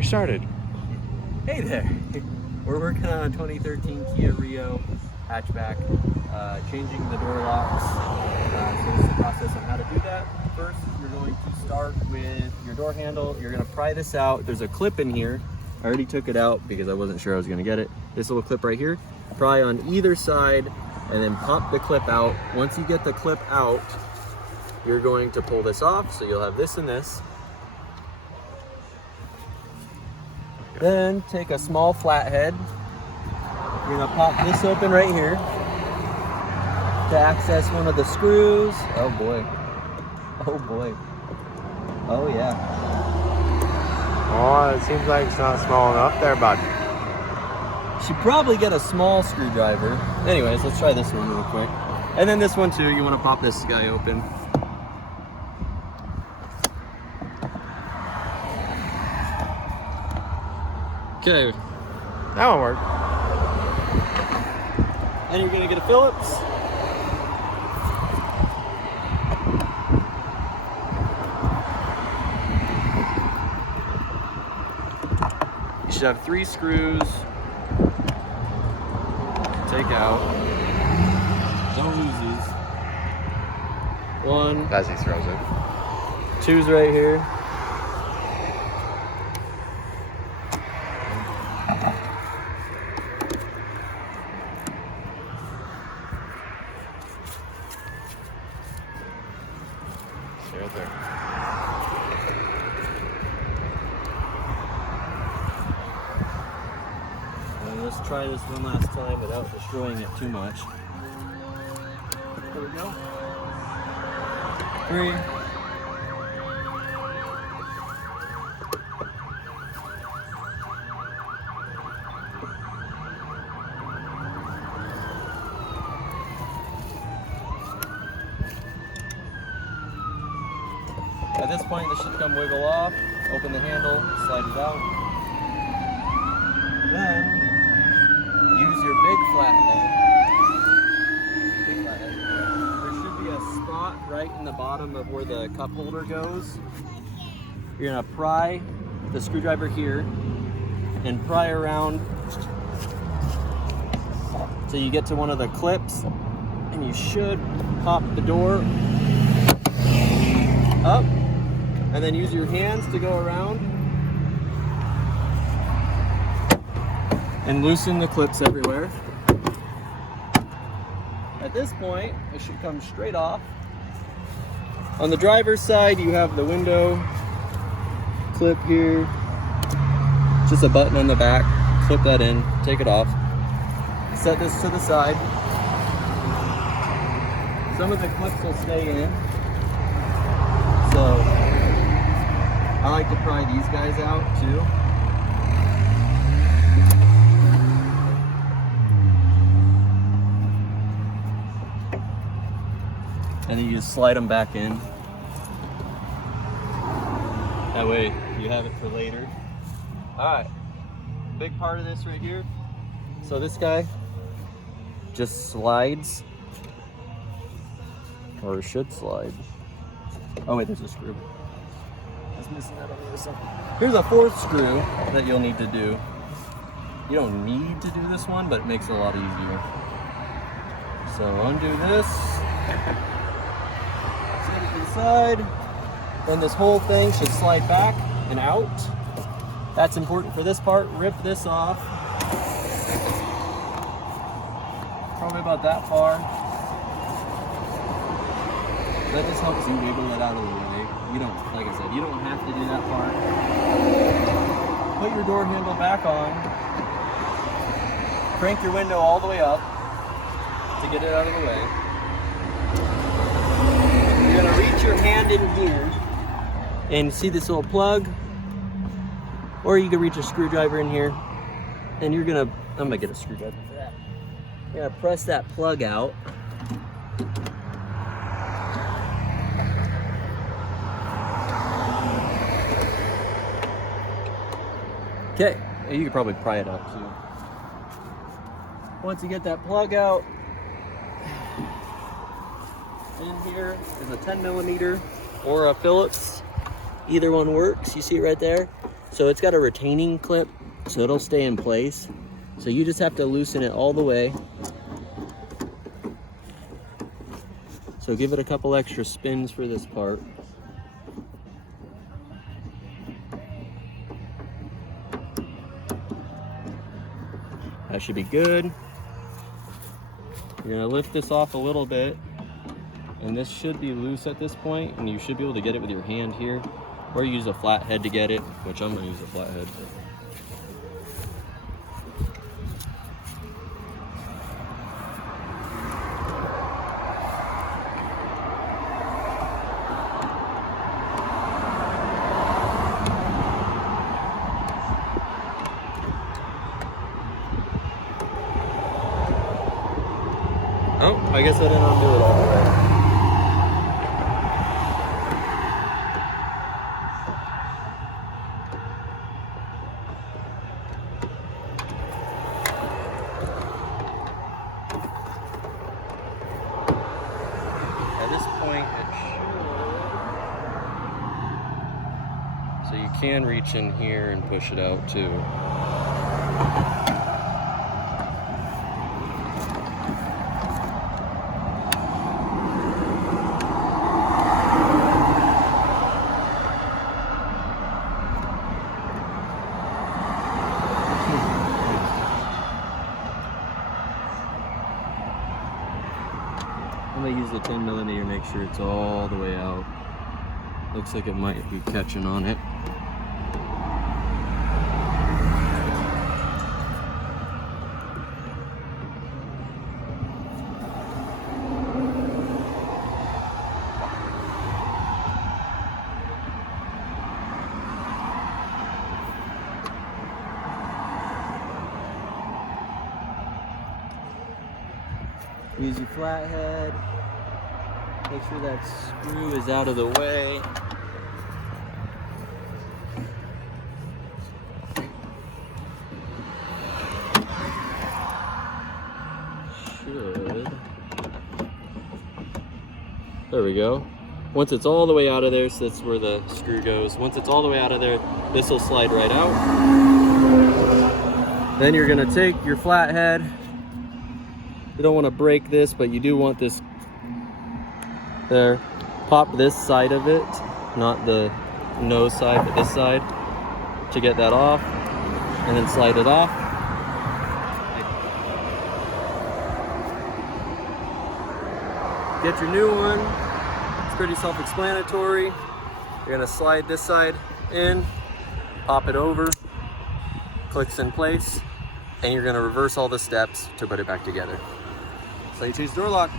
We started. Hey there. We're working on a 2013 Kia Rio hatchback, changing the door locks. So this is the process on how to do that. First, you're going to start with your door handle. You're going to pry this out. There's a clip in here. I already took it out because I wasn't sure I was going to get it. This little clip right here. Pry on either side and then pop the clip out. Once you get the clip out, you're going to pull this off. So you'll have this and this. Then take a small flathead. You're gonna pop this open right here to access one of the screws. Oh boy. Oh boy. Oh yeah. Oh, it seems like it's not small enough there, bud. Should probably get a small screwdriver. Anyways, let's try this one real quick. And then this one too, you wanna pop this guy open. Okay. That one worked. Then you're gonna get a Phillips. You should have 3 screws. Take out. Don't lose these. 1. As he throws it. 2's right here. Right there. And let's try this one last time without destroying it too much. There we go. 3. At this point, this should come wiggle off. Open the handle, slide it out. Then, use your big flathead. There should be a spot right in the bottom of where the cup holder goes. You're gonna pry the screwdriver here and pry around till you get to one of the clips, and you should pop the door up. And then use your hands to go around and loosen the clips everywhere. At this point, it should come straight off. On the driver's side, you have the window clip here. Just a button on the back. Clip that in, take it off. Set this to the side. Some of the clips will stay in. So I like to pry these guys out too. And then you just slide them back in. That way you have it for later. Alright, big part of this right here. So this guy just slides, or should slide. Oh wait, there's a screw. Missing that on the other side. Here's a 4th screw that you'll need to do. You don't need to do this one, but it makes it a lot easier. So undo this, set it inside, then this whole thing should slide back and out. That's important for this part. Rip this off. Probably about that far. That just helps you wiggle it out of the way. You don't, like I said, you don't have to do that part. Put your door handle back on. Crank your window all the way up to get it out of the way. You're gonna reach your hand in here and see this little plug, or you can reach a screwdriver in here, and you're gonna, I'm gonna get a screwdriver for that. You're gonna press that plug out. Okay, you could probably pry it out too. Once you get that plug out, in here is a 10mm or a Phillips. Either one works. You see it right there. So it's got a retaining clip, so it'll stay in place. So you just have to loosen it all the way. So give it a couple extra spins for this part. That should be good. You're gonna lift this off a little bit, and this should be loose at this point, and you should be able to get it with your hand here, or use a flat head to get it, which I'm gonna use a flat head. Oh, I guess I didn't undo it all the way. At this point, so you can reach in here and push it out too. I'm gonna use the 10mm, make sure it's all the way out. Looks like it might be catching on it. Use your flathead. Make sure that screw is out of the way. Should. There we go. Once it's all the way out of there, so that's where the screw goes. Once it's all the way out of there, this will slide right out. Then you're gonna take your flathead. You don't want to break this, but you do want this there. Pop this side of it, not the nose side, but this side, to get that off, and then slide it off. Get your new one. It's pretty self-explanatory. You're gonna slide this side in, pop it over, clicks in place, and you're gonna reverse all the steps to put it back together. So you choose door lock.